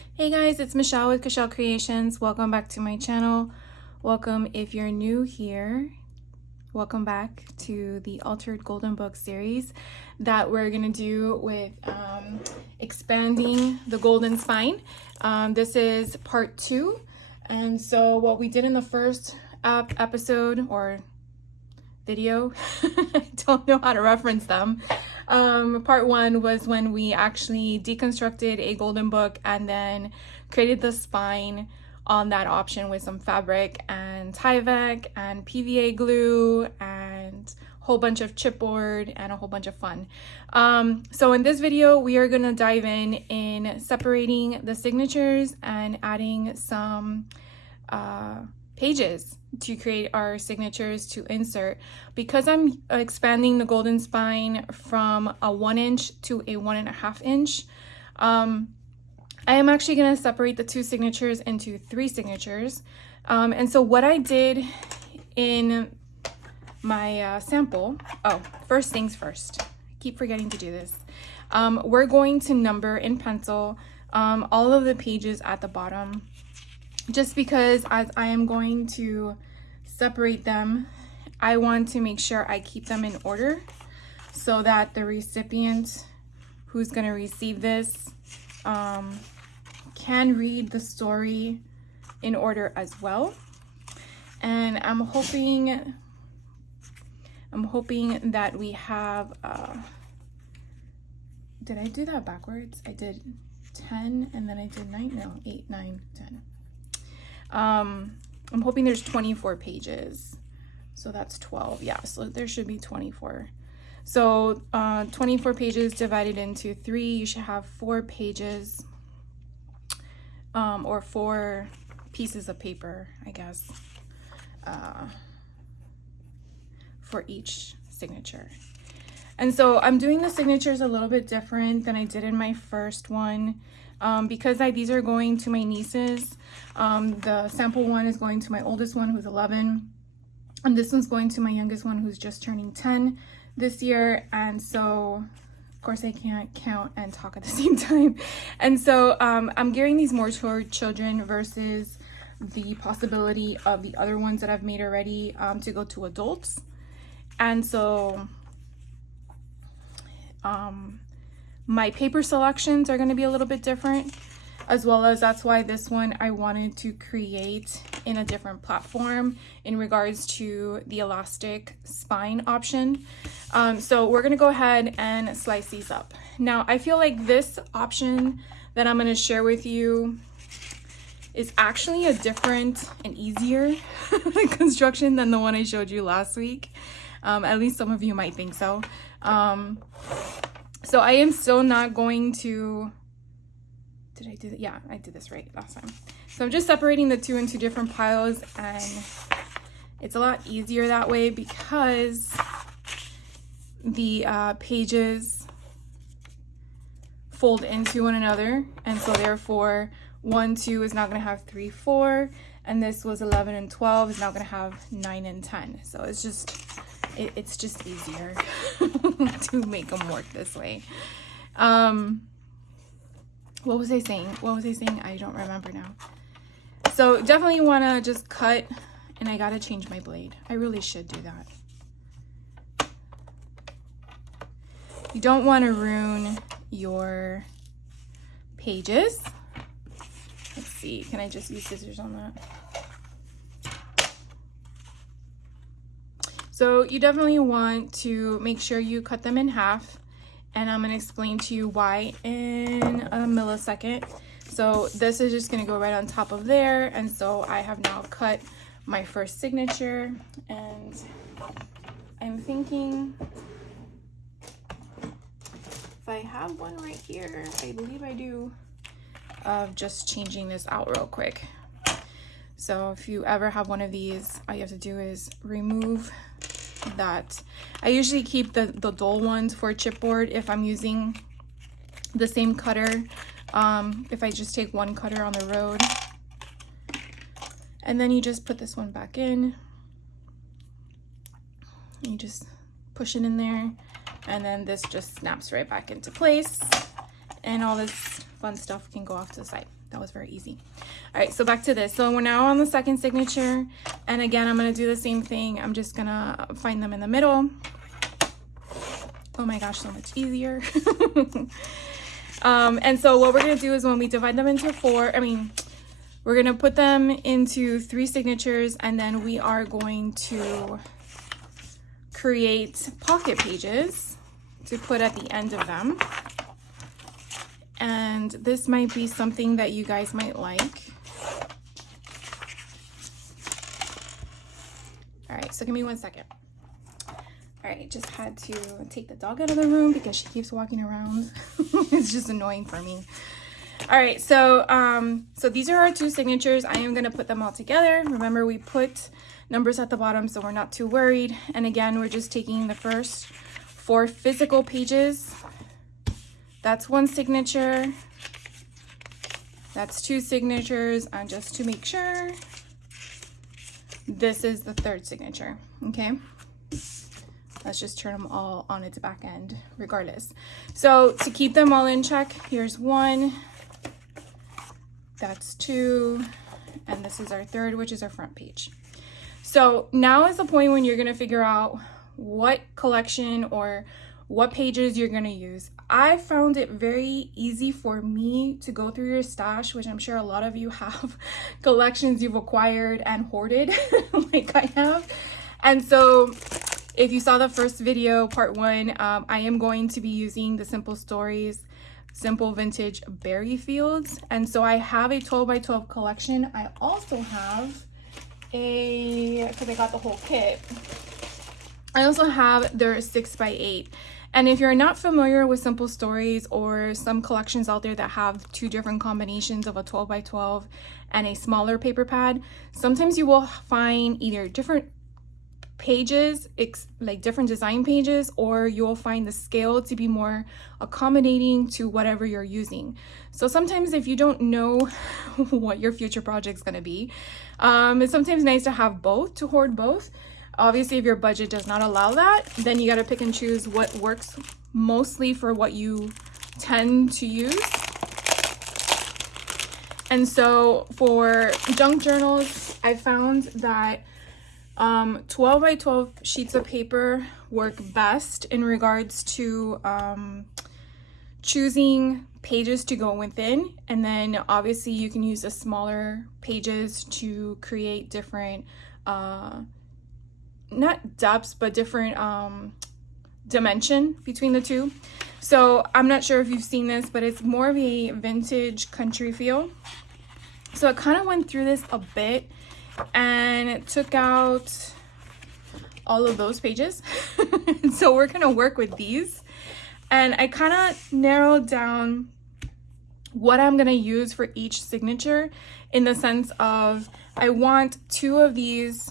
Hey guys, it's Michelle with Kashelle Creations. Welcome back to my channel. Welcome if you're new here. Welcome back to the Altered Golden Book series that we're gonna do with expanding the golden spine. This is part 2. And so what we did in the first episode or video, I don't know how to reference them. Part 1 was when we actually deconstructed a golden book and then created the spine on that option with some fabric and Tyvek and PVA glue and a whole bunch of chipboard and a whole bunch of fun. So in this video, we are gonna dive in separating the signatures and adding some pages to create our signatures to insert. Because I'm expanding the golden spine from a 1 inch to a 1.5 inch, I am actually going to separate the 2 signatures into 3 signatures. And so what I did in my sample, first things first, I keep forgetting to do this. We're going to number in pencil all of the pages at the bottom, just because as I am going to separate them, I want to make sure I keep them in order so that the recipient who's going to receive this can read the story in order as well. And I'm hoping that we have did I do that backwards? I did 10 and then I did 9, no, 8, 9, 10. I'm hoping there's 24 pages. So that's 12. Yeah, so there should be 24. So 24 pages divided into 3. You should have 4 pages or 4 pieces of paper, I guess, for each signature. And so I'm doing the signatures a little bit different than I did in my first one. Because these are going to my nieces. The sample one is going to my oldest one, who's 11, and this one's going to my youngest one, who's just turning 10 this year. And so of course I can't count and talk at the same time, and so I'm gearing these more toward children versus the possibility of the other ones that I've made already to go to adults. And so my paper selections are going to be a little bit different, as well as that's why this one I wanted to create in a different platform in regards to the elastic spine option. So we're going to go ahead and slice these up. Now I feel like this option that I'm going to share with you is actually a different and easier construction than the one I showed you last week. At least some of you might think so. So I am still not going to, did I do that? Yeah, I did this right last time. So I'm just separating the 2 into different piles, and it's a lot easier that way because the pages fold into one another. And so therefore 1, 2 is not going to have 3, 4, and this was 11 and 12 is now going to have 9 and 10. So it's just easier to make them work this way. What was I saying? I don't remember now. So definitely want to just cut, and I gotta change my blade. I really should do that. You don't want to ruin your pages. Let's see, can I just use scissors on that? So you definitely want to make sure you cut them in half, and I'm going to explain to you why in a millisecond. So this is just going to go right on top of there, and so I have now cut my first signature, and I'm thinking if I have one right here, I believe I do, of just changing this out real quick. So if you ever have one of these, all you have to do is remove that. I usually keep the dull ones for chipboard if I'm using the same cutter. If I just take one cutter on the road, and then you just put this one back in, you just push it in there, and then this just snaps right back into place, and all this fun stuff can go off to the side. That was very easy. All right, so back to this. So we're now on the second signature. And again, I'm gonna do the same thing. I'm just gonna find them in the middle. Oh my gosh, so much easier. And so what we're gonna do is when we divide them into we're gonna put them into 3 signatures, and then we are going to create pocket pages to put at the end of them. And this might be something that you guys might like. All right, so give me 1 second. All right, just had to take the dog out of the room because she keeps walking around. It's just annoying for me. All right, so so these are our 2 signatures. I am gonna put them all together. Remember, we put numbers at the bottom, so we're not too worried. And again, we're just taking the first 4 physical pages. That's 1 signature. That's 2 signatures. And just to make sure, this is the 3rd signature, okay? Let's just turn them all on its back end regardless. So to keep them all in check, here's 1, that's 2, and this is our 3rd, which is our front page. So now is the point when you're gonna figure out what collection or what pages you're gonna use. I found it very easy for me to go through your stash, which I'm sure a lot of you have collections you've acquired and hoarded like I have. And so if you saw the first video, part 1, I am going to be using the Simple Stories Simple Vintage Berry Fields. And so I have a 12 by 12 collection. I also have because I got the whole kit, I also have their 6 by 8. And if you're not familiar with Simple Stories or some collections out there that have 2 different combinations of a 12 by 12 and a smaller paper pad, sometimes you will find either different pages, like different design pages, or you'll find the scale to be more accommodating to whatever you're using. So sometimes if you don't know what your future project's gonna be, it's sometimes nice to have both, to hoard both. Obviously, if your budget does not allow that, then you got to pick and choose what works mostly for what you tend to use. And so for junk journals, I found that 12 by 12 sheets of paper work best in regards to choosing pages to go within. And then obviously you can use the smaller pages to create different not depths, but different dimension between the 2. So I'm not sure if you've seen this, but it's more of a vintage country feel. So I kind of went through this a bit and took out all of those pages. So we're gonna work with these, and I kind of narrowed down what I'm gonna use for each signature, in the sense of I want 2 of these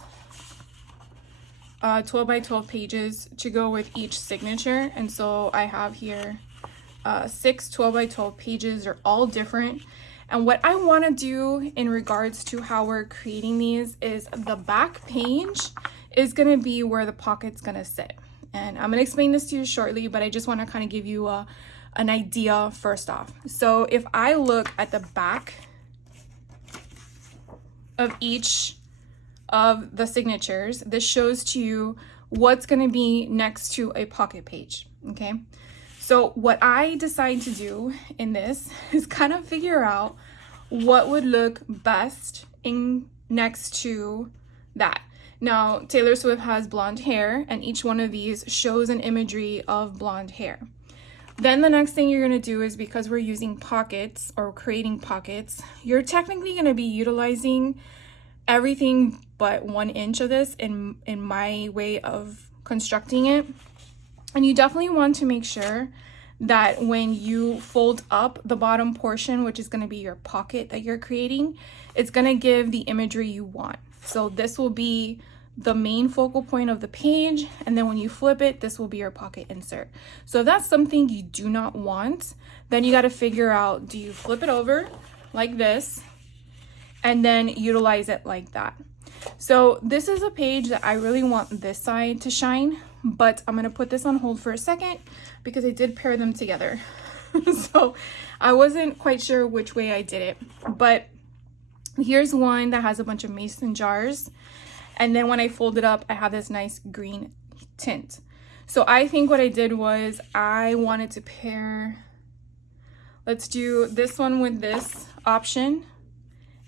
12 by 12 pages to go with each signature. And so I have here 6 12 by 12 pages. Are all different. And what I want to do in regards to how we're creating these is the back page is going to be where the pocket's going to sit. And I'm going to explain this to you shortly, but I just want to kind of give you an idea first off. So if I look at the back of each of the signatures, this shows to you what's going to be next to a pocket page. Okay, so what I decide to do in this is kind of figure out what would look best in next to that. Now, Taylor Swift has blonde hair, and each one of these shows an imagery of blonde hair. Then the next thing you're going to do is, because we're using pockets or creating pockets, you're technically going to be utilizing everything but 1 inch of this in my way of constructing it. And you definitely want to make sure that when you fold up the bottom portion, which is going to be your pocket that you're creating, it's going to give the imagery you want. So this will be the main focal point of the page, and then when you flip it, this will be your pocket insert. So if that's something you do not want, then you got to figure out, do you flip it over like this and then utilize it like that? So this is a page that I really want this side to shine, but I'm going to put this on hold for a second because I did pair them together. So I wasn't quite sure which way I did it, but here's one that has a bunch of mason jars. And then when I fold it up, I have this nice green tint. So I think what I did was I wanted to pair, let's do this one with this option.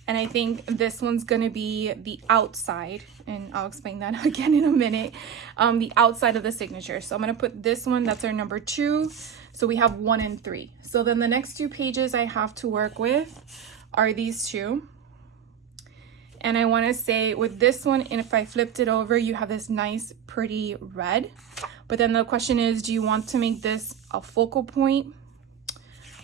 And I think this one's gonna be the outside, and I'll explain that again in a minute, the outside of the signature. So I'm gonna put this one, that's our number 2. So we have 1 and 3. So then the next 2 pages I have to work with are these 2. And I wanna say with this one, and if I flipped it over, you have this nice, pretty red. But then the question is, do you want to make this a focal point?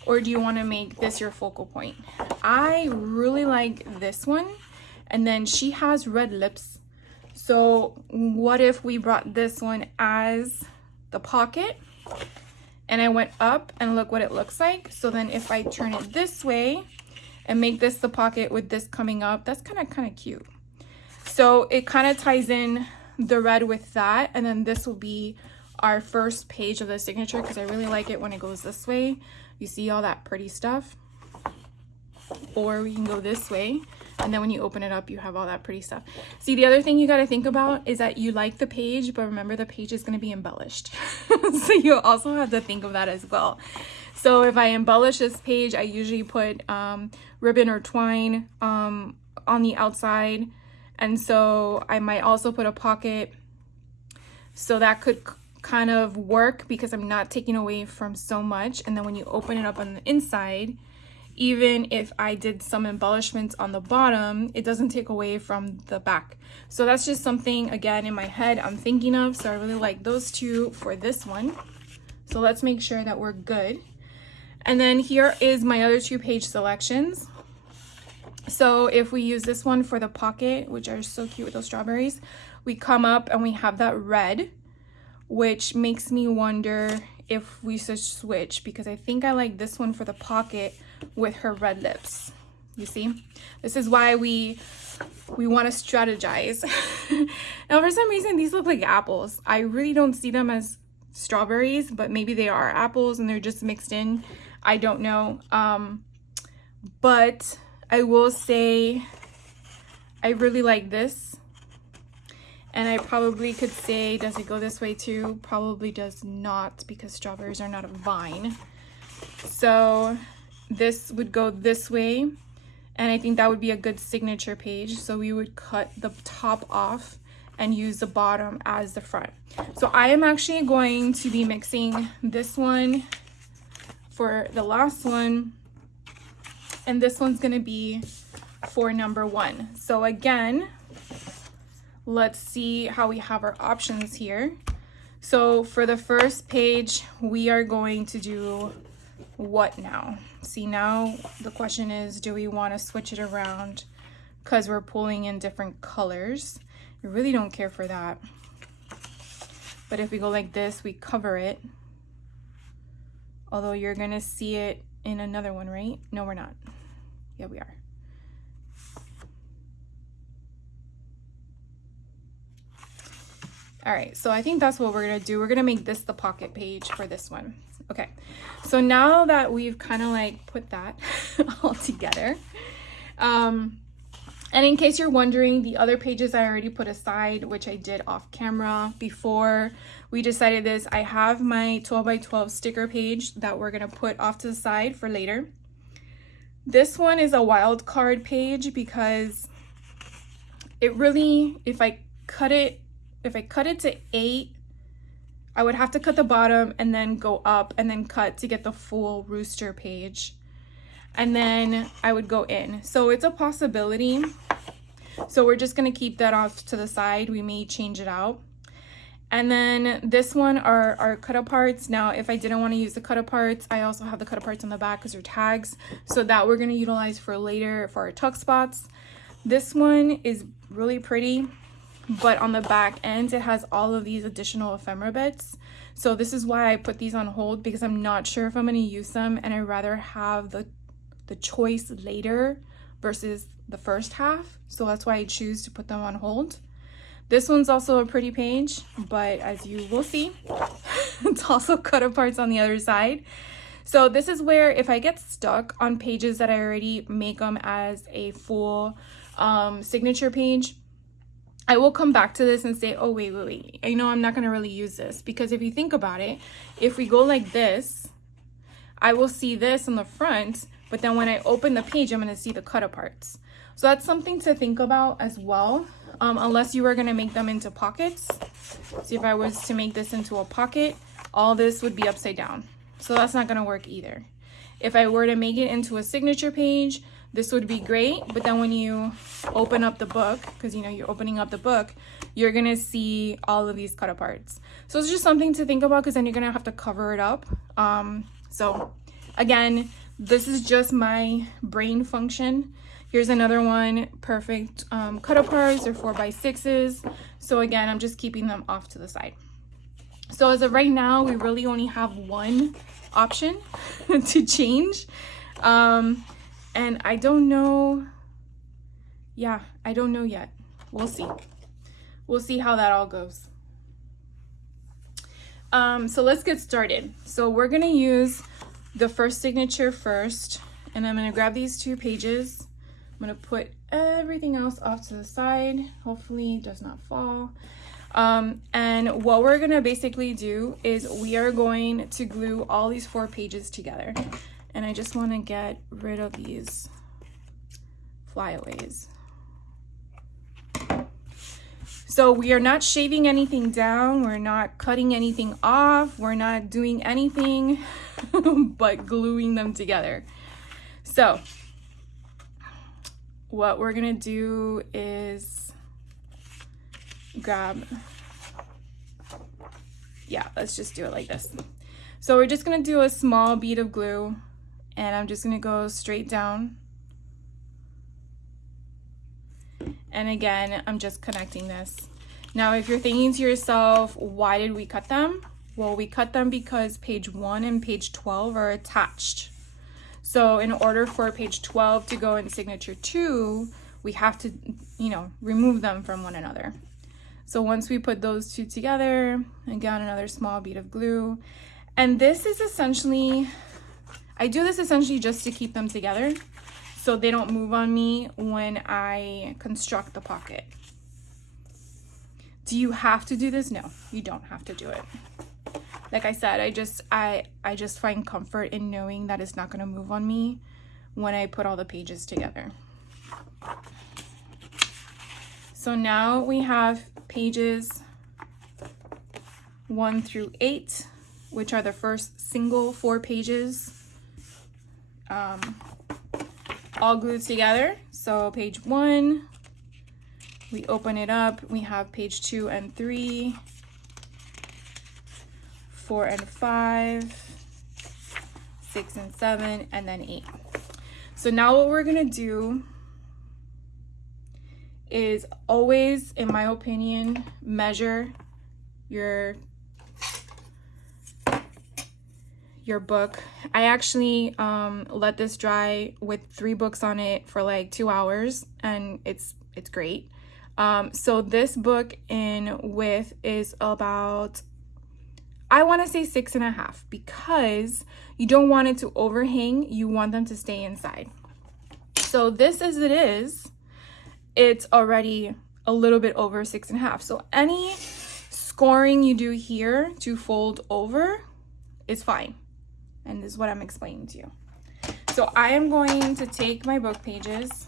Or do you want to make this your focal point? I really like this one. And then she has red lips. So what if we brought this one as the pocket? And I went up and look what it looks like. So then if I turn it this way and make this the pocket with this coming up, that's kind of cute. So it kind of ties in the red with that. And then this will be our first page of the signature, because I really like it when it goes this way. You see all that pretty stuff. Or we can go this way, and then when you open it up, you have all that pretty stuff. See, the other thing you got to think about is that you like the page, but remember the page is going to be embellished. So you also have to think of that as well. So if I embellish this page, I usually put ribbon or twine on the outside. And so I might also put a pocket. So that could kind of work because I'm not taking away from so much. And then when you open it up on the inside, even if I did some embellishments on the bottom, it doesn't take away from the back. So that's just something, again, in my head I'm thinking of. So I really like those 2 for this one. So let's make sure that we're good. And then here is my other 2 page selections. So if we use this one for the pocket, which are so cute with those strawberries, we come up and we have that red, which makes me wonder if we should switch, because I think I like this one for the pocket with her red lips. You see, this is why we want to strategize. Now for some reason these look like apples. I really don't see them as strawberries, but maybe they are apples and they're just mixed in. I don't know. But I will say I really like this. And I probably could say, does it go this way too? Probably does not, because strawberries are not a vine. So this would go this way. And I think that would be a good signature page. So we would cut the top off and use the bottom as the front. So I am actually going to be mixing this one for the last one. And this one's gonna be for number 1. So again, let's see how we have our options here. So for the first page, we are going to do what now? See, now the question is, do we want to switch it around because we're pulling in different colors? I really don't care for that. But if we go like this, we cover it. Although you're going to see it in another one, right? No, we're not. Yeah, we are. All right, so I think that's what we're gonna do. We're gonna make this the pocket page for this one. Okay, so now that we've kind of like put that all together, and in case you're wondering, the other pages I already put aside, which I did off camera before we decided this. I have my 12 by 12 sticker page that we're gonna put off to the side for later. This one is a wild card page because it really, if I cut it to 8, I would have to cut the bottom and then go up and then cut to get the full rooster page. And then I would go in. So it's a possibility. So we're just gonna keep that off to the side. We may change it out. And then this one are our cut aparts. Now, if I didn't want to use the cut aparts, I also have the cut aparts on the back because they're tags. So that we're gonna utilize for later for our tuck spots. This one is really pretty, but on the back end, it has all of these additional ephemera bits. So this is why I put these on hold, because I'm not sure if I'm gonna use them, and I'd rather have the choice later versus the first half. So that's why I choose to put them on hold. This one's also a pretty page, but as you will see, it's also cut aparts on the other side. So this is where if I get stuck on pages that I already make them as a full signature page, I will come back to this and say, oh, wait. I know I'm not going to really use this, because if you think about it, if we go like this, I will see this on the front, but then when I open the page, I'm going to see the cut aparts. So that's something to think about as well, unless you were going to make them into pockets. See, if I was to make this into a pocket, all this would be upside down. So that's not going to work either. If I were to make it into a signature page, this would be great, but then when you open up the book, because you know you're opening up the book, you're going to see all of these cut aparts. So it's just something to think about, because then you're going to have to cover it up. So again, this is just my brain function. Here's another one, perfect cut aparts or 4x6s. So again, I'm just keeping them off to the side. So as of right now, we really only have one option to change. And I don't know. Yeah, I don't know yet. We'll see. We'll see how that all goes. So let's get started. So we're gonna use the first signature first, and I'm gonna grab these 2 pages. I'm gonna put everything else off to the side. Hopefully it does not fall. And what we're gonna basically do is we are going to glue all these 4 pages together. And I just wanna get rid of these flyaways. So we are not shaving anything down, we're not cutting anything off, we're not doing anything but gluing them together. So what we're gonna do is let's just do it like this. So we're just gonna do a small bead of glue, and I'm just gonna go straight down. And again, I'm just connecting this. Now, if you're thinking to yourself, why did we cut them? Well, we cut them because page 1 and page 12 are attached. So in order for page 12 to go in signature 2, we have to, remove them from one another. So once we put those 2 together, again, another small bead of glue. And this is essentially, I do this essentially just to keep them together, so they don't move on me when I construct the pocket. Do you have to do this? No, you don't have to do it. Like I said, I just find comfort in knowing that it's not going to move on me when I put all the pages together. So now we have pages 1 through 8, which are the first single 4 pages. All glued together. So page 1, we open it up, we have page 2 and 3, 4 and 5, 6 and 7, and then 8. So now what we're gonna do is always, in my opinion, measure your book. I actually let this dry with 3 books on it for like 2 hours, and it's great. So this book in width is about, I want to say 6.5, because you don't want it to overhang, you want them to stay inside. So this as it is, it's already a little bit over 6.5. So any scoring you do here to fold over is fine. And this is what I'm explaining to you. So I am going to take my book pages,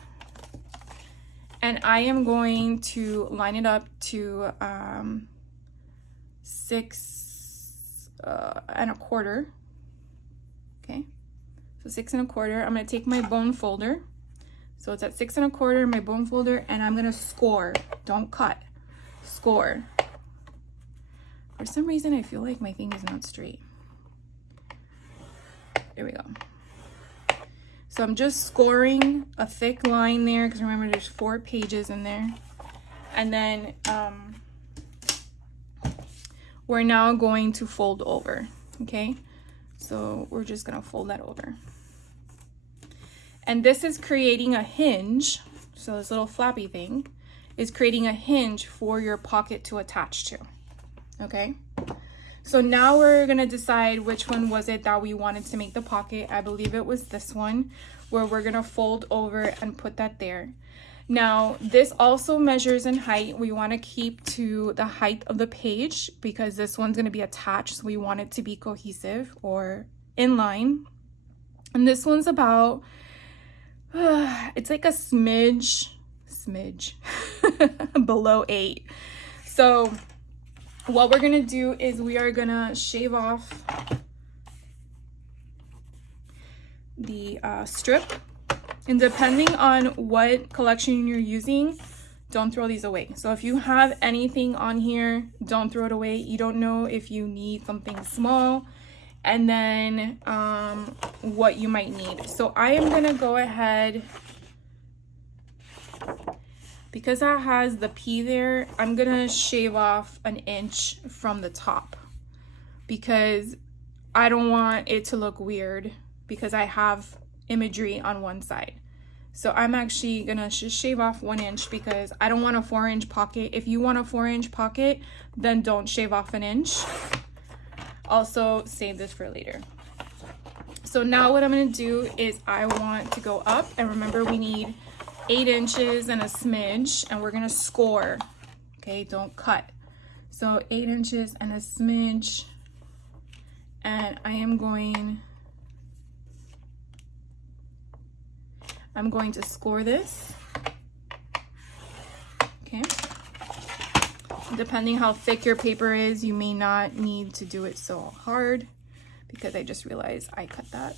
and I am going to line it up to 6 1/4. Okay, so 6 1/4. I'm gonna take my bone folder. So it's at 6 1/4, my bone folder, and I'm gonna score. Don't cut, score. For some reason, I feel like my thing is not straight. There we go. So I'm just scoring a thick line there, because remember there's 4 pages in there. And then we're now going to fold over, okay? So we're just gonna fold that over. And this is creating a hinge. So this little flappy thing is creating a hinge for your pocket to attach to, okay? So now we're gonna decide which one was it that we wanted to make the pocket. I believe it was this one, where we're gonna fold over and put that there. Now, this also measures in height. We want to keep to the height of the page because this one's going to be attached. So we want it to be cohesive or in line. And this one's about, it's like a smidge below 8. So what we're going to do is we are going to shave off the strip. And depending on what collection you're using, don't throw these away. So if you have anything on here, don't throw it away. You don't know if you need something small, and then what you might need. So I am gonna go ahead, because that has the P there, I'm gonna shave off 1 inch from the top because I don't want it to look weird because I have imagery on one side. So I'm actually gonna just shave off 1 inch because I don't want a 4-inch pocket. If you want a 4-inch pocket, then don't shave off 1 inch. Also save this for later. So now what I'm gonna do is I want to go up, and remember we need 8 inches and a smidge, and we're gonna score, okay? Don't cut. So 8 inches and a smidge, and I'm going to score this, okay? Depending how thick your paper is, you may not need to do it so hard because I just realized I cut that.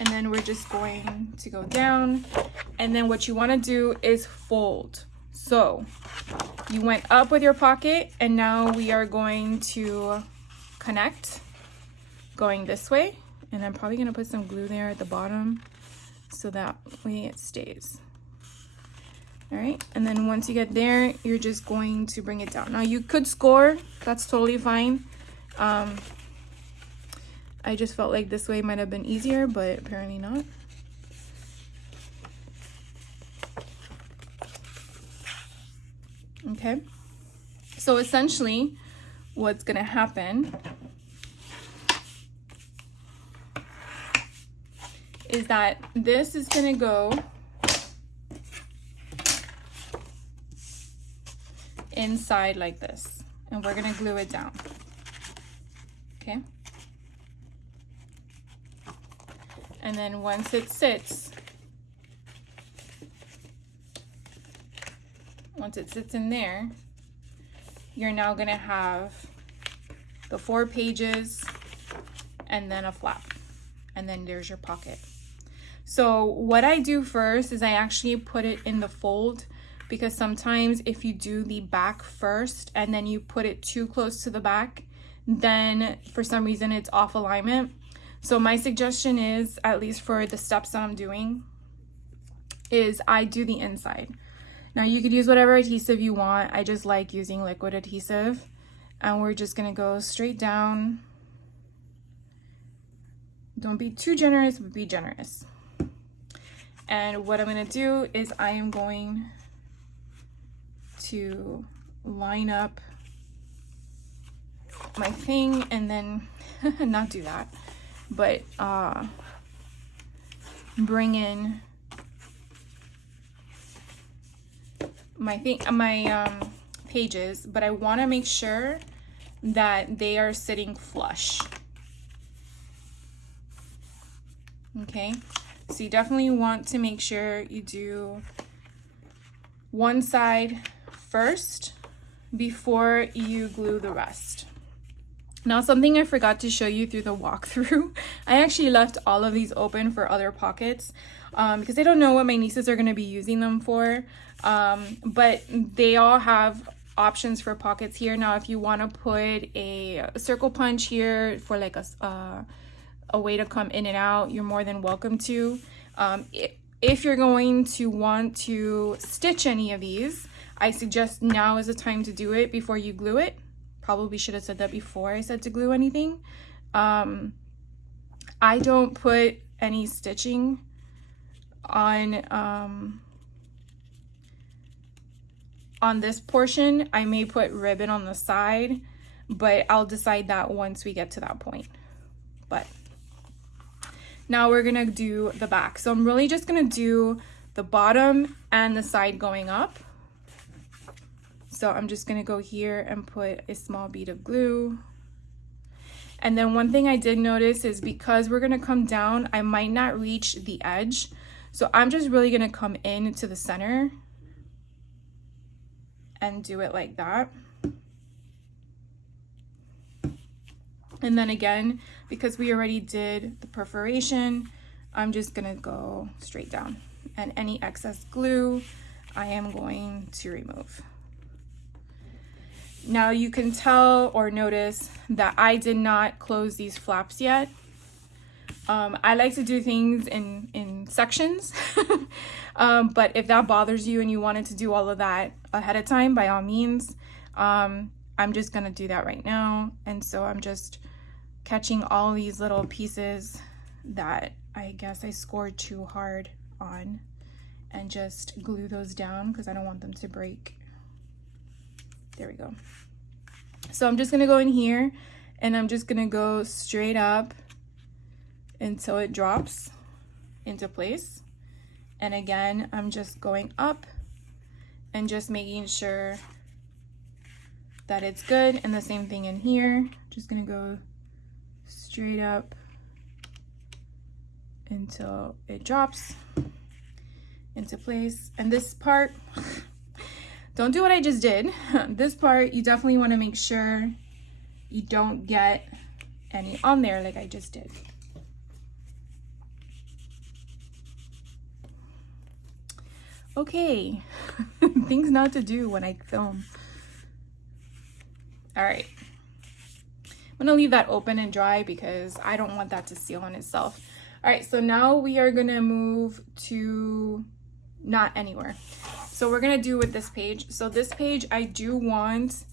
And then we're just going to go down, and then what you want to do is fold. So you went up with your pocket, and now we are going to connect going this way. And I'm probably gonna put some glue there at the bottom so that way it stays. All right, and then once you get there, you're just going to bring it down. Now you could score, that's totally fine. I just felt like this way might have been easier, but apparently not. Okay, so essentially what's gonna happen is that this is gonna go inside like this, and we're gonna glue it down, okay? And then once it sits, in there, you're now gonna have the 4 pages and then a flap, and then there's your pocket. So what I do first is I actually put it in the fold, because sometimes if you do the back first and then you put it too close to the back, then for some reason it's off alignment. So my suggestion is, at least for the steps that I'm doing, is I do the inside. Now you could use whatever adhesive you want. I just like using liquid adhesive, and we're just gonna go straight down. Don't be too generous, but be generous. And what I'm gonna do is I am going to line up my thing, and then not do that, but bring in my pages, but I want to make sure that they are sitting flush. Okay, so you definitely want to make sure you do one side first before you glue the rest. Now, something I forgot to show you through the walkthrough, I actually left all of these open for other pockets because I don't know what my nieces are going to be using them for, but they all have options for pockets here. Now, if you want to put a circle punch here for like a way to come in and out, you're more than welcome to. If you're going to want to stitch any of these, I suggest now is the time to do it before you glue it. Probably should have said that before I said to glue anything. I don't put any stitching on on this portion, I may put ribbon on the side, but I'll decide that once we get to that point. But now we're gonna do the back. So I'm really just gonna do the bottom and the side going up. So I'm just gonna go here and put a small bead of glue. And then one thing I did notice is because we're gonna come down, I might not reach the edge. So I'm just really gonna come into the center and do it like that. And then again, because we already did the perforation, I'm just gonna go straight down. And any excess glue, I am going to remove. Now you can tell or notice that I did not close these flaps yet. I like to do things in sections, but if that bothers you and you wanted to do all of that ahead of time, by all means, I'm just gonna do that right now. And so I'm just catching all these little pieces that I guess I scored too hard on and just glue those down because I don't want them to break. There we go. So I'm just gonna go in here and I'm just gonna go straight up until it drops into place. And again, I'm just going up and just making sure that it's good. And the same thing in here, just gonna go straight up until it drops into place. And this part, don't do what I just did. This part, you definitely want to make sure you don't get any on there like I just did. Okay, things not to do when I film. All right, I'm gonna leave that open and dry because I don't want that to seal on itself. All right, so now we are gonna move to not anywhere. So we're gonna do with this page. So this page, I do want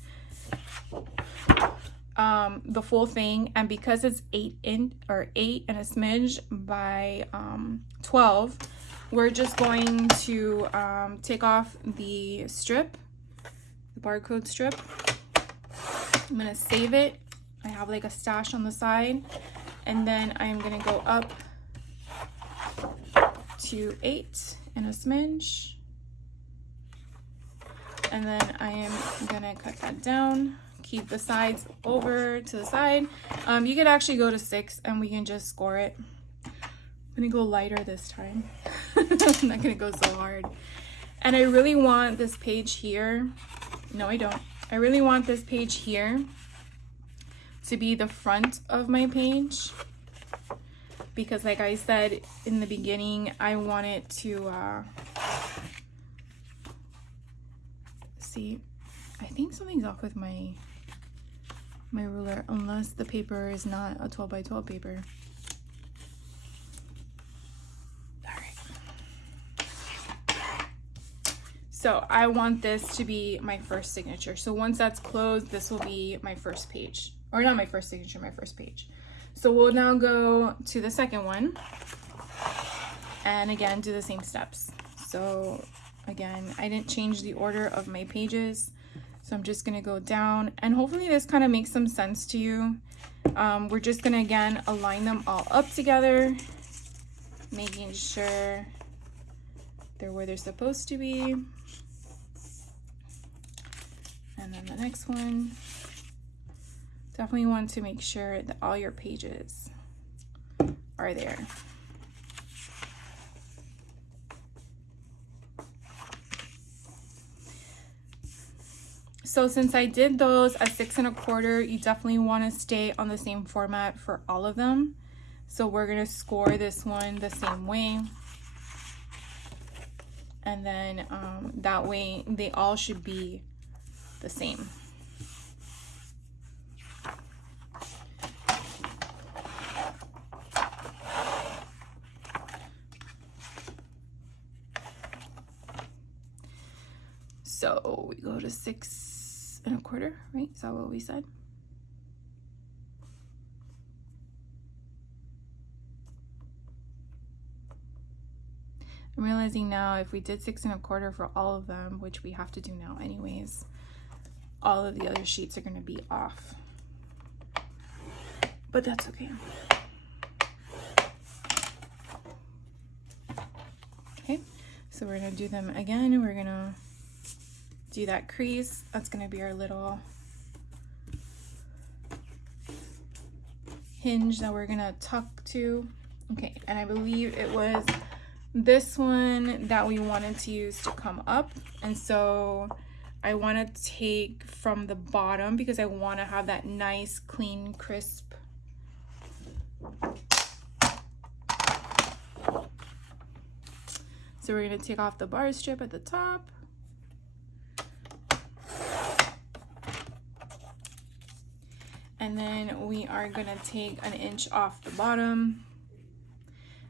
the full thing, and because it's 8 and a smidge by 12, we're just going to take off the strip, the barcode strip. I'm gonna save it. I have like a stash on the side, and then I'm gonna go up to 8 and a smidge. And then I am gonna cut that down, keep the sides over to the side. You could actually go to 6 and we can just score it. I'm gonna go lighter this time. I'm not gonna go so hard. And I really want this page here. No, I don't. I really want this page here to be the front of my page, because like I said in the beginning, I want it to see, I think something's off with my ruler, unless the paper is not a 12 by 12 paper. All right. So I want this to be my first signature. So once that's closed, this will be my first page. Or not my first signature, my first page. So we'll now go to the second one. And again, do the same steps. So again, I didn't change the order of my pages. So I'm just gonna go down, and hopefully this kind of makes some sense to you. We're just gonna, again, align them all up together, making sure they're where they're supposed to be. And then the next one. Definitely want to make sure that all your pages are there. So since I did those at 6 1/4, you definitely want to stay on the same format for all of them. So we're gonna score this one the same way. And then that way they all should be the same. So we go to 6 1/4, right? Is that what we said? I'm realizing now if we did 6 1/4 for all of them, which we have to do now anyways, all of the other sheets are going to be off. But that's okay. Okay, so we're going to do them again. We're going to do that crease. That's going to be our little hinge that we're going to tuck to. Okay, and I believe it was this one that we wanted to use to come up. And so I want to take from the bottom because I want to have that nice, clean, crisp so we're going to take off the bar strip at the top. And then we are going to take 1 inch off the bottom.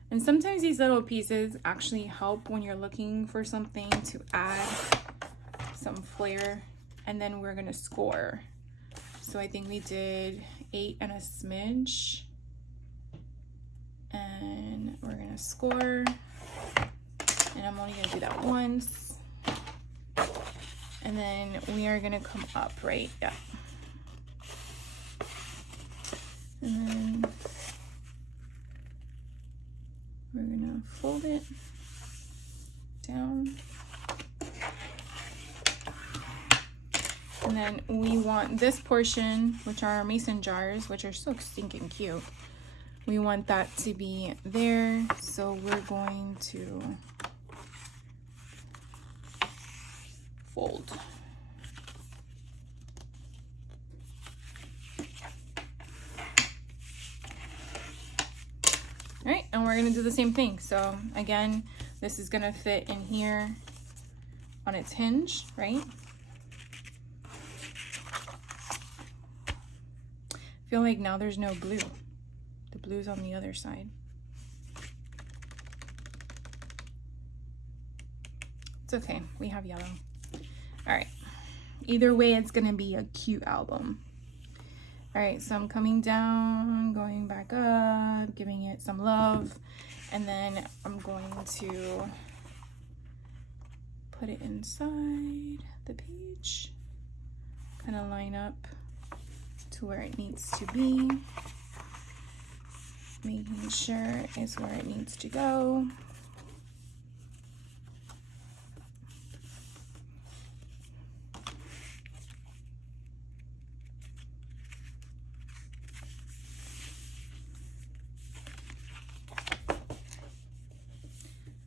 And sometimes these little pieces actually help when you're looking for something to add some flair. And then we're going to score. So I think we did 8 and a smidge. And we're going to score. And I'm only going to do that once. And then we are going to come up, right? Yeah. And then we're gonna fold it down. And then we want this portion, which are our mason jars, which are so stinking cute. We want that to be there. So we're going to fold. All right, and we're gonna do the same thing. So again, this is gonna fit in here on its hinge, right? I feel like now there's no blue. The blue's on the other side. It's okay, we have yellow. All right, either way, it's gonna be a cute album. All right, so I'm coming down, going back up, giving it some love, and then I'm going to put it inside the page, kind of line up to where it needs to be, making sure it's where it needs to go.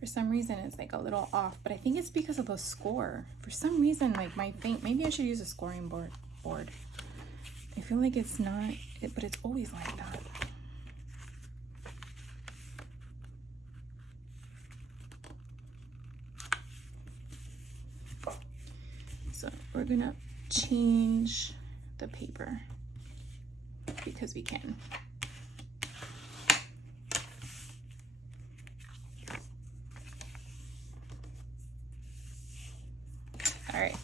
For some reason it's like a little off, but I think it's because of the score. For some reason, like my thing, maybe I should use a scoring board. I feel like it's not, but it's always like that. So we're gonna change the paper because we can. All right,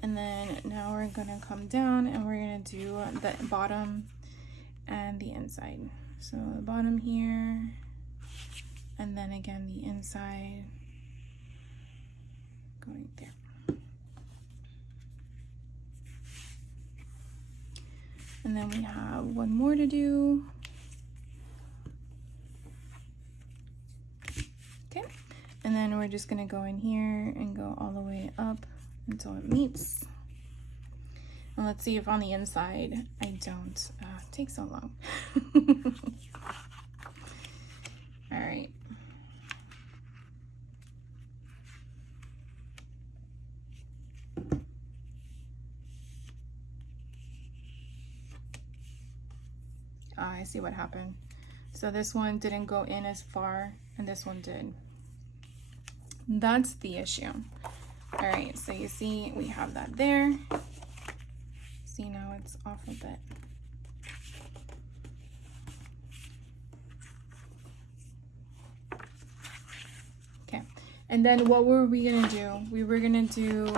and then now we're gonna come down and we're gonna do the bottom and the inside. So the bottom here, and then again the inside going there. And then we have one more to do. Okay, and then we're just gonna go in here and go all the way up until it meets. And let's see if on the inside I don't take so long. All right. I see what happened. So this one didn't go in as far and this one did. That's the issue. All right, so you see we have that there. See, now it's off a bit. Okay, and then what were we gonna do? We were gonna do,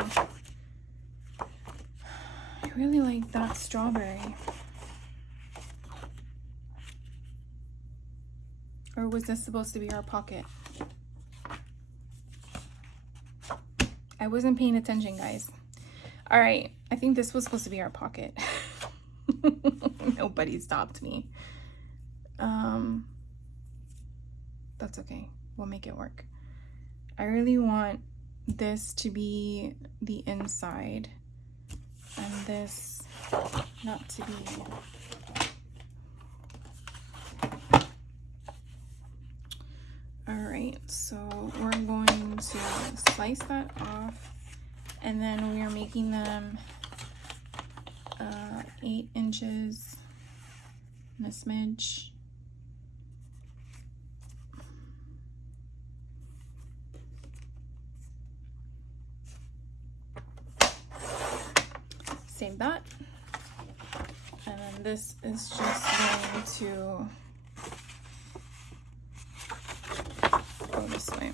I really like that strawberry. Or was this supposed to be our pocket? I wasn't paying attention, guys. All right, I think this was supposed to be our pocket. Nobody stopped me. That's okay. We'll make it work. I really want this to be the inside and this not to be. All right, so we're going to slice that off, and then we are making them 8 inches and a smidge. Save that. And then this is just going to go this way.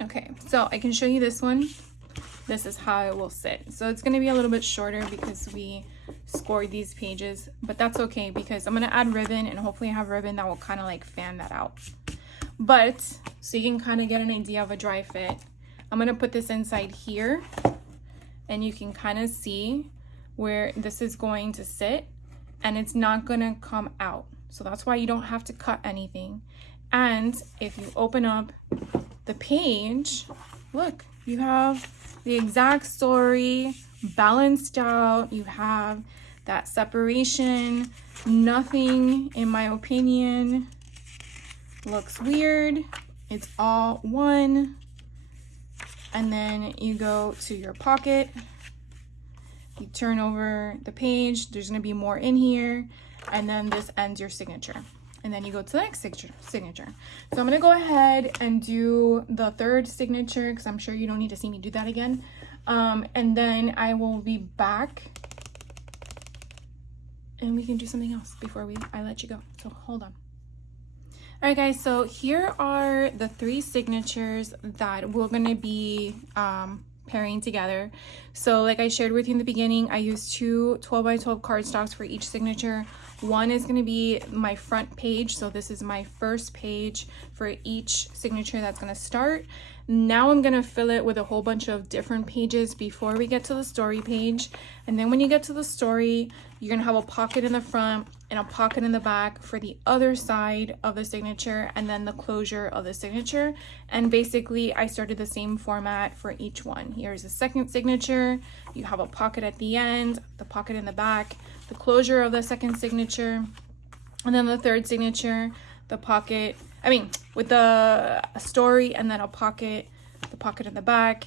Okay, so I can show you this one. This is how it will sit. So it's going to be a little bit shorter because we scored these pages, but that's okay because I'm going to add ribbon, and hopefully I have ribbon that will kind of like fan that out. But so you can kind of get an idea of a dry fit, I'm going to put this inside here, and you can kind of see where this is going to sit, and it's not going to come out. So that's why you don't have to cut anything. And if you open up the page, look, you have the exact story balanced out. You have that separation. Nothing, in my opinion, looks weird. It's all one. And then you go to your pocket, you turn over the page, there's going to be more in here, and then this ends your signature. And then you go to the next signature. So I'm going to go ahead and do the third signature because I'm sure you don't need to see me do that again. And then I will be back and we can do something else before I let you go. So hold on. All right, guys, so here are the 3 signatures that we're going to be pairing together. So like I shared with you in the beginning, I used 2 12x12 cardstocks for each signature. One is going to be my front page. So this is my first page for each signature that's going to start. Now I'm going to fill it with a whole bunch of different pages before we get to the story page. And then when you get to the story, you're going to have a pocket in the front and a pocket in the back for the other side of the signature, and then the closure of the signature. And basically I started the same format for each one. Here's the second signature. You have a pocket at the end, the pocket in the back, the closure of the second signature, and then the third signature, the pocket, with the story, and then a pocket, the pocket in the back,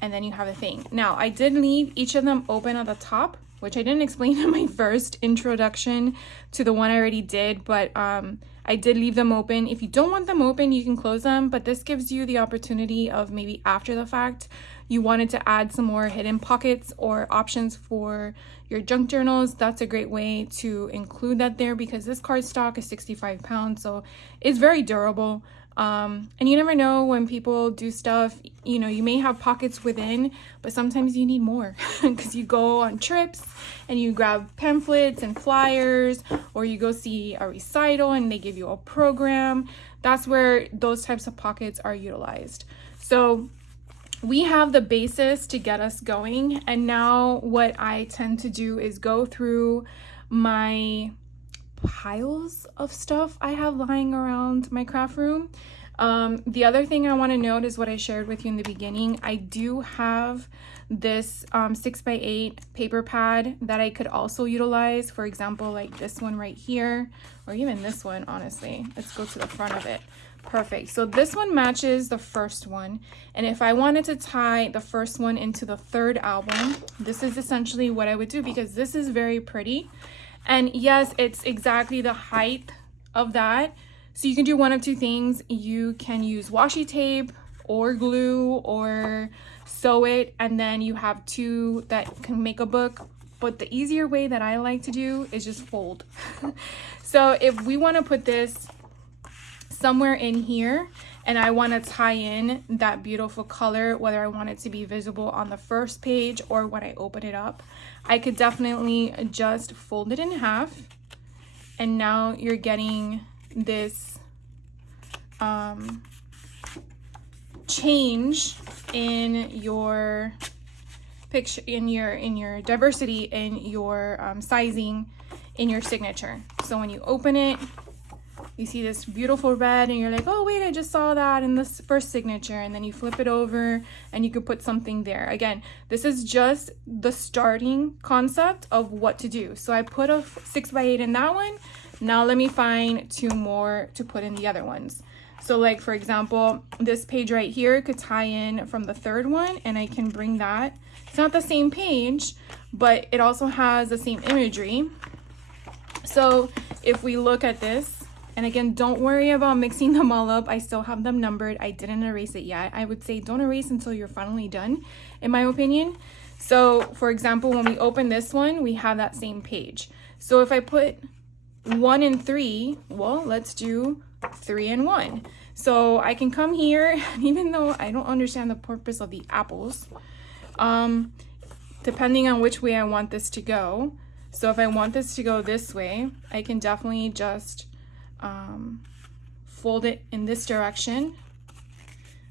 and then you have a thing. Now I did leave each of them open at the top, which I didn't explain in my first introduction to the one I already did, but I did leave them open. If you don't want them open, you can close them, but this gives you the opportunity of maybe after the fact, you wanted to add some more hidden pockets or options for your junk journals. That's a great way to include that there because this cardstock is 65 pounds, so it's very durable. And you never know when people do stuff, you know, you may have pockets within, but sometimes you need more because you go on trips and you grab pamphlets and flyers, or you go see a recital and they give you a program. That's where those types of pockets are utilized. So we have the basis to get us going. And now what I tend to do is go through my piles of stuff I have lying around my craft room. The other thing I want to note is what I shared with you in the beginning. I do have this 6x8 paper pad that I could also utilize. For example, like this one right here, or even this one, honestly. Let's go to the front of it. Perfect. So this one matches the first one. And if I wanted to tie the first one into the third album, this is essentially what I would do because this is very pretty. And yes, it's exactly the height of that. So you can do one of two things. You can use washi tape or glue or sew it, and then you have 2 that can make a book. But the easier way that I like to do is just fold. So if we want to put this somewhere in here, and I want to tie in that beautiful color, whether I want it to be visible on the first page or when I open it up, I could definitely just fold it in half, and now you're getting this change in your picture, in your diversity, in your sizing, in your signature. So when you open it, you see this beautiful red and you're like, oh wait, I just saw that in this first signature, and then you flip it over and you could put something there. Again, this is just the starting concept of what to do. So I put a 6x8 in that one. Now let me find 2 more to put in the other ones. So like, for example, this page right here could tie in from the third one, and I can bring that. It's not the same page, but it also has the same imagery. So if we look at this, and again, don't worry about mixing them all up. I still have them numbered. I didn't erase it yet. I would say don't erase until you're finally done, in my opinion. So for example, when we open this one, we have that same page. So if I put 1 and 3, well, let's do 3 and 1. So I can come here, and even though I don't understand the purpose of the apples, depending on which way I want this to go. So if I want this to go this way, I can definitely just fold it in this direction.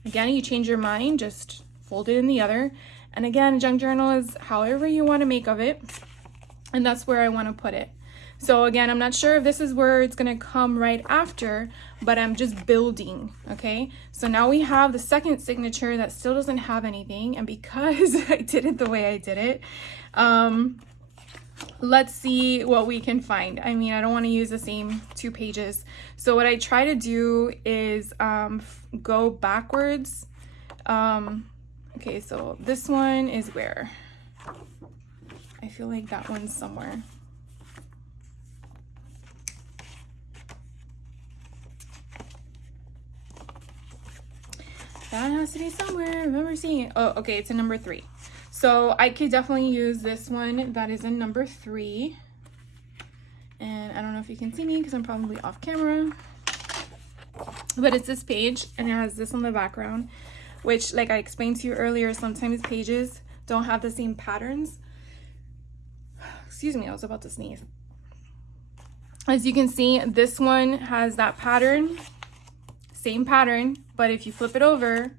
Again, you change your mind, just fold it in the other. And again, junk journal is however you want to make of it, and that's where I want to put it. So again, I'm not sure if this is where it's gonna come right after, but I'm just building, okay? So now we have the second signature that still doesn't have anything, and because I did it the way I did it, let's see what we can find. I mean, I don't wanna use the same 2 pages. So what I try to do is go backwards. Okay, so this one is where? I feel like that one's somewhere. That has to be somewhere. I remember seeing it. Oh, okay, it's in number 3. So I could definitely use this one that is in number 3. And I don't know if you can see me because I'm probably off camera. But it's this page, and it has this on the background, which, like I explained to you earlier, sometimes pages don't have the same patterns. Excuse me, I was about to sneeze. As you can see, this one has that pattern. Same pattern, but if you flip it over,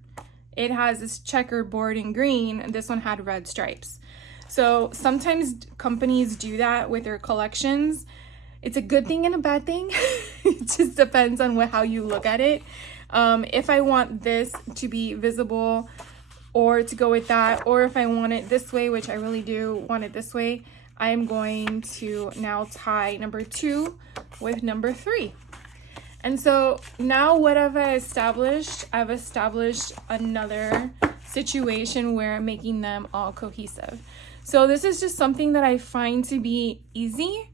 it has this checkerboard in green, and this one had red stripes. So sometimes companies do that with their collections. It's a good thing and a bad thing. It just depends on how you look at it. If I want this to be visible or to go with that, or if I want it this way, which I really do want it this way, I'm going to now tie number 2 with number 3. And so now what have I established? I've established another situation where I'm making them all cohesive. So this is just something that I find to be easy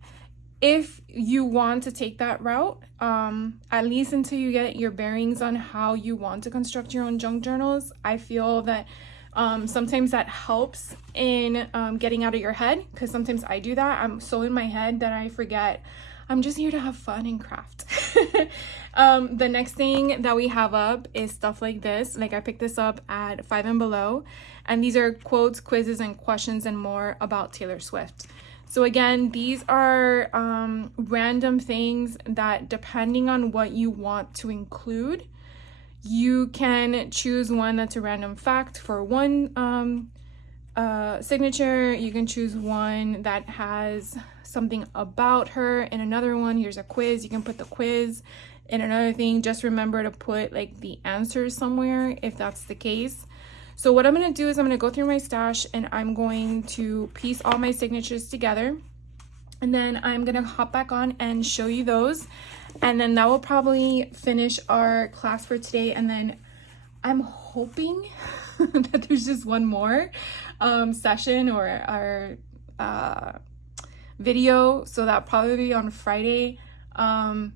if you want to take that route, at least until you get your bearings on how you want to construct your own junk journals. I feel that sometimes that helps in getting out of your head, because sometimes I do that. I'm so in my head that I forget I'm just here to have fun and craft. The next thing that we have up is stuff like this. Like I picked this up at 5 and Below, and these are quotes, quizzes, and questions and more about Taylor Swift. So again, these are random things that, depending on what you want to include, you can choose one that's a random fact for one signature. You can choose one that has something about her. In another one, here's a quiz. You can put the quiz in another thing. Just remember to put like the answers somewhere if that's the case. So what I'm going to do is I'm going to go through my stash, and I'm going to piece all my signatures together, and then I'm going to hop back on and show you those, and then that will probably finish our class for today. And then I'm hoping that there's just one more session or our video, so that probably be on Friday,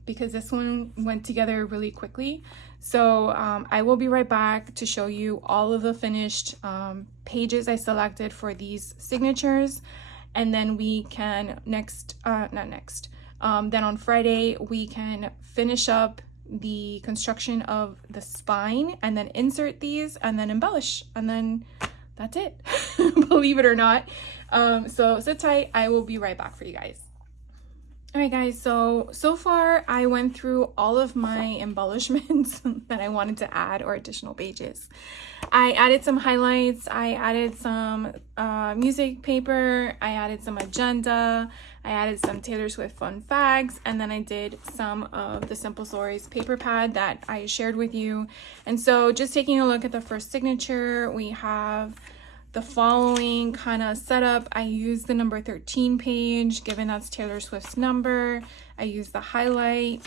because this one went together really quickly. So I will be right back to show you all of the finished pages I selected for these signatures, and then we can then on Friday we can finish up the construction of the spine and then insert these and then embellish, and then that's it. Believe it or not. So sit tight, I will be right back for you guys. All right guys, so far I went through all of my embellishments that I wanted to add, or additional pages. I added some highlights, I added some music paper, I added some agenda, I added some Taylor Swift fun facts, and then I did some of the Simple Stories paper pad that I shared with you. And so just taking a look at the first signature, we have the following kind of setup. I use the number 13 page, given that's Taylor Swift's number. I use the highlight.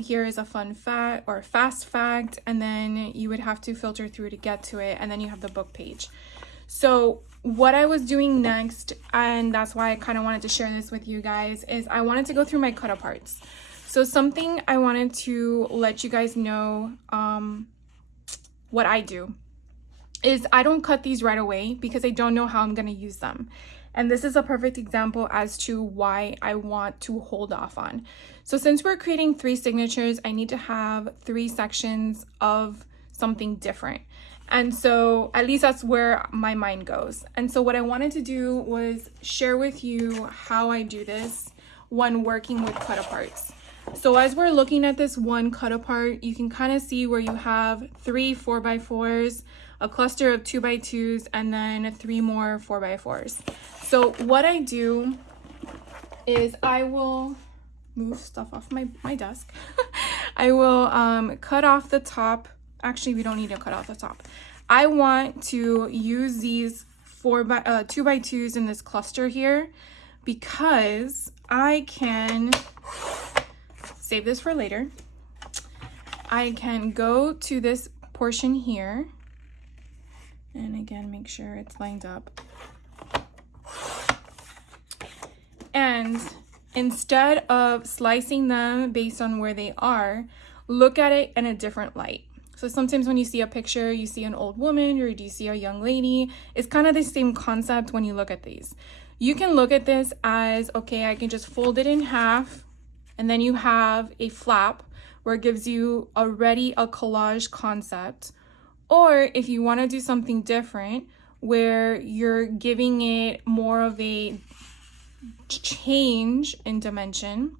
Here is a fun fact or fast fact, and then you would have to filter through to get to it, and then you have the book page. So what I was doing next, and that's why I kind of wanted to share this with you guys, is I wanted to go through my cut aparts. So something I wanted to let you guys know, what I do is I don't cut these right away because I don't know how I'm going to use them. And this is a perfect example as to why I want to hold off on. So since we're creating 3 signatures, I need to have 3 sections of something different. And so at least that's where my mind goes. And so what I wanted to do was share with you how I do this when working with cut aparts. So as we're looking at this one cut apart, you can kind of see where you have 3 4x4s, a cluster of 2x2s, and then 3 more 4x4s. So what I do is I will move stuff off my desk. I will cut off the top. Actually, we don't need to cut off the top. I want to use these 2x2s in this cluster here because I can save this for later. I can go to this portion here, and again, make sure it's lined up. And instead of slicing them based on where they are, look at it in a different light. So sometimes when you see a picture, you see an old woman or do you see a young lady, it's kind of the same concept when you look at these. You can look at this as, okay, I can just fold it in half, and then you have a flap where it gives you already a collage concept. Or if you want to do something different where you're giving it more of a change in dimension,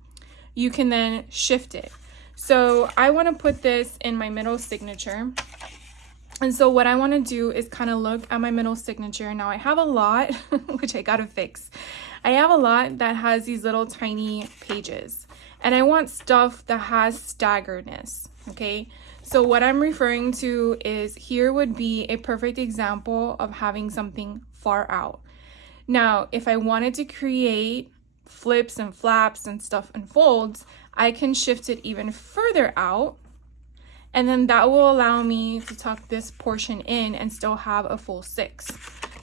you can then shift it. So I want to put this in my middle signature. And so what I want to do is kind of look at my middle signature. Now I have a lot, which I got to fix. I have a lot that has these little tiny pages, and I want stuff that has staggeredness. Okay. So what I'm referring to is here would be a perfect example of having something far out. Now, if I wanted to create flips and flaps and stuff and folds, I can shift it even further out, and then that will allow me to tuck this portion in and still have a full 6.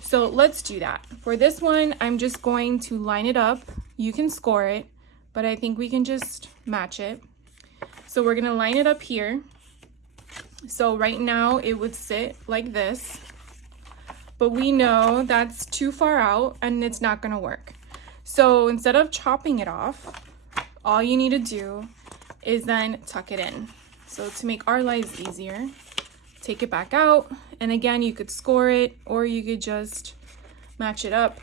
So let's do that. For this one, I'm just going to line it up. You can score it, but I think we can just match it. So we're gonna line it up here. So right now it would sit like this, but we know that's too far out and it's not gonna work. So instead of chopping it off, all you need to do is then tuck it in. So to make our lives easier, take it back out. And again, you could score it or you could just match it up.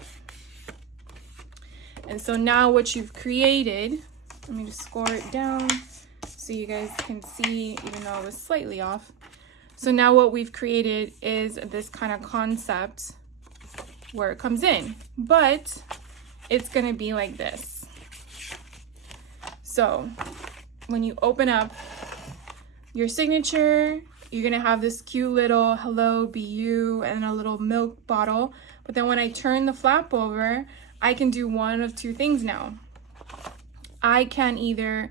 And so now what you've created, let me just score it down so you guys can see, even though I was slightly off. So now what we've created is this kind of concept where it comes in, but it's gonna be like this. So when you open up your signature, you're gonna have this cute little hello, be you, and a little milk bottle. But then when I turn the flap over, I can do one of 2 things now. I can either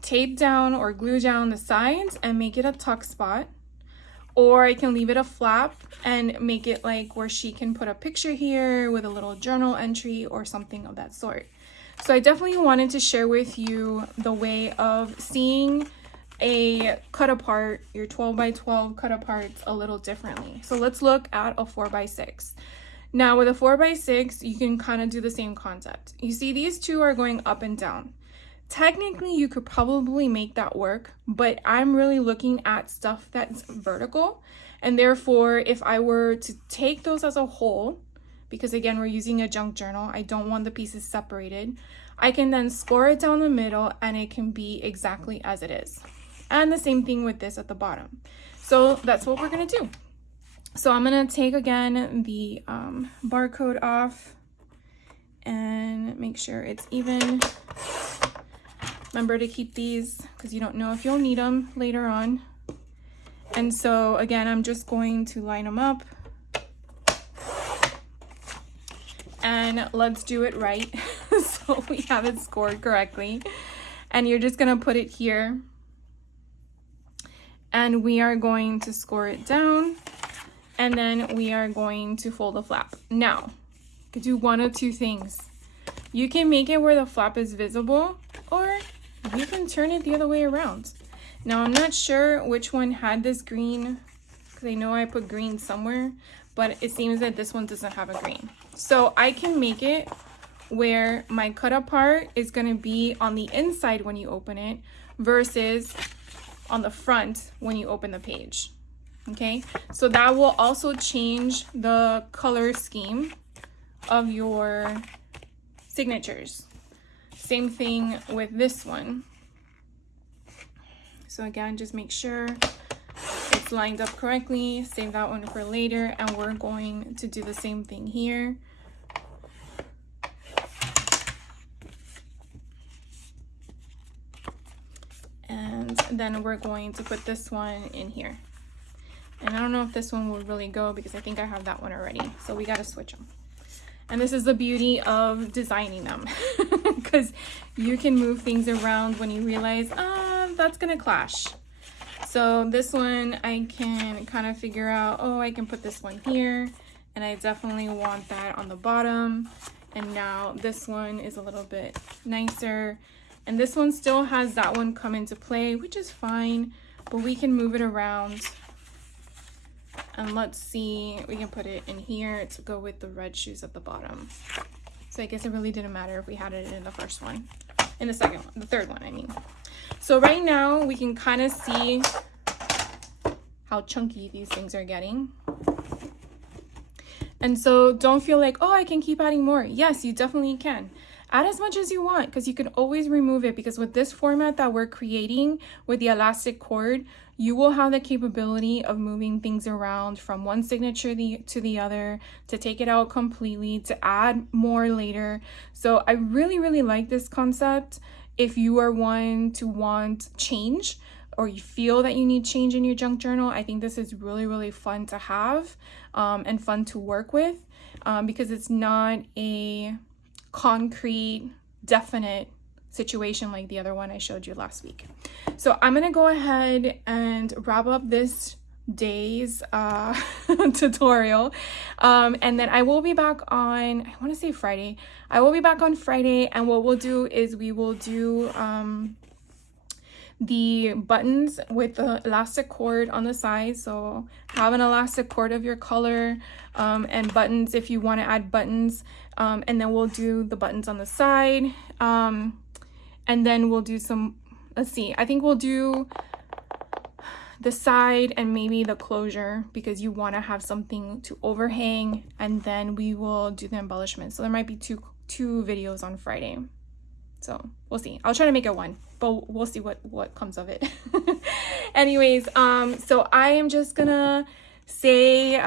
tape down or glue down the sides and make it a tuck spot, or I can leave it a flap and make it like where she can put a picture here with a little journal entry or something of that sort. So I definitely wanted to share with you the way of seeing a cut apart, your 12x12 cut aparts a little differently. So let's look at a 4x6. Now with a 4x6, you can kind of do the same concept. You see these 2 are going up and down. technically you could probably make that work, but I'm really looking at stuff that's vertical. And therefore, if I were to take those as a whole, because again, we're using a junk journal, I don't want the pieces separated, I can then score it down the middle and it can be exactly as it is. And the same thing with this at the bottom. So that's what we're gonna do. So I'm gonna take again the barcode off and make sure it's even. Remember to keep these because you don't know if you'll need them later on. And so again, I'm just going to line them up. And let's do it right so we have it scored correctly. And you're just gonna put it here. And we are going to score it down. And then we are going to fold the flap. Now, you could do one of two things. You can make it where the flap is visible, or you can turn it the other way around. Now, I'm not sure which one had this green, because I know I put green somewhere, but it seems that this one doesn't have a green. So I can make it where my cut up part is gonna be on the inside when you open it versus on the front when you open the page. Okay, so that will also change the color scheme of your signatures. Same thing with this one. So again, just make sure it's lined up correctly. Save that one for later, and we're going to do the same thing here. And then we're going to put this one in here. And I don't know if this one will really go because I think I have that one already. So we got to switch them. And this is the beauty of designing them because you can move things around when you realize, that's going to clash. So this one I can kind of figure out, oh, I can put this one here and I definitely want that on the bottom. And now this one is a little bit nicer. And this one still has that one come into play, which is fine, but we can move it around. And let's see, we can put it in here to go with the red shoes at the bottom. So I guess it really didn't matter if we had it in the first one, in the second one, the third one, I mean. So right now we can kind of see how chunky these things are getting. And so don't feel like, oh, I can keep adding more. Yes, you definitely can. Add as much as you want because you can always remove it, because with this format that we're creating with the elastic cord, you will have the capability of moving things around from one signature to the other, to take it out completely, to add more later. So I really, really like this concept. If you are one to want change, or you feel that you need change in your junk journal, I think this is really, really fun to have and fun to work with because it's not a concrete, definite situation like the other one I showed you last week. So I'm gonna go ahead and wrap up this day's tutorial, and then I will be back on, I want to say Friday. I will be back on Friday, and what we'll do is we will do the buttons with the elastic cord on the side. So have an elastic cord of your color, and buttons if you want to add buttons, and then we'll do the buttons on the side, and then we'll do some, let's see, I think we'll do the side and maybe the closure because you want to have something to overhang, and then we will do the embellishment. So there might be two videos on Friday. So we'll see. I'll try to make it one, but we'll see what comes of it. Anyways, so I am just gonna say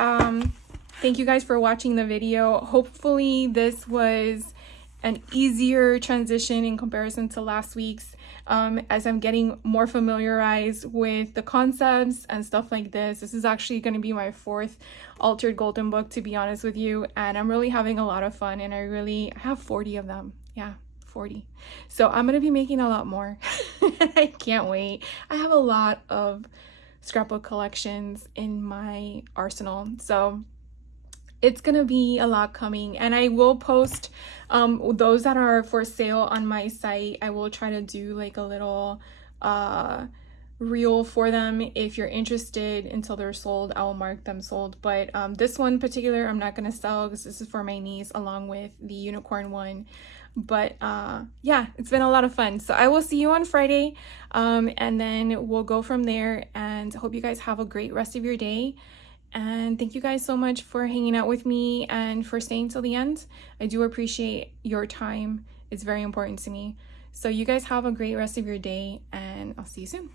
thank you guys for watching the video. Hopefully this was an easier transition in comparison to last week's, as I'm getting more familiarized with the concepts and stuff like this. This is actually going to be my 4th Altered Golden book, to be honest with you, and I'm really having a lot of fun, and I have 40 of them. Yeah, 40. So I'm going to be making a lot more. I can't wait. I have a lot of scrapbook collections in my arsenal, so it's gonna be a lot coming, and I will post those that are for sale on my site. I will try to do like a little reel for them. If you're interested, until they're sold, I will mark them sold. But this one in particular I'm not gonna sell because this is for my niece, along with the unicorn one. But yeah, it's been a lot of fun. So I will see you on Friday, and then we'll go from there. And hope you guys have a great rest of your day. And thank you guys so much for hanging out with me and for staying till the end. I do appreciate your time. It's very important to me. So you guys have a great rest of your day, and I'll see you soon.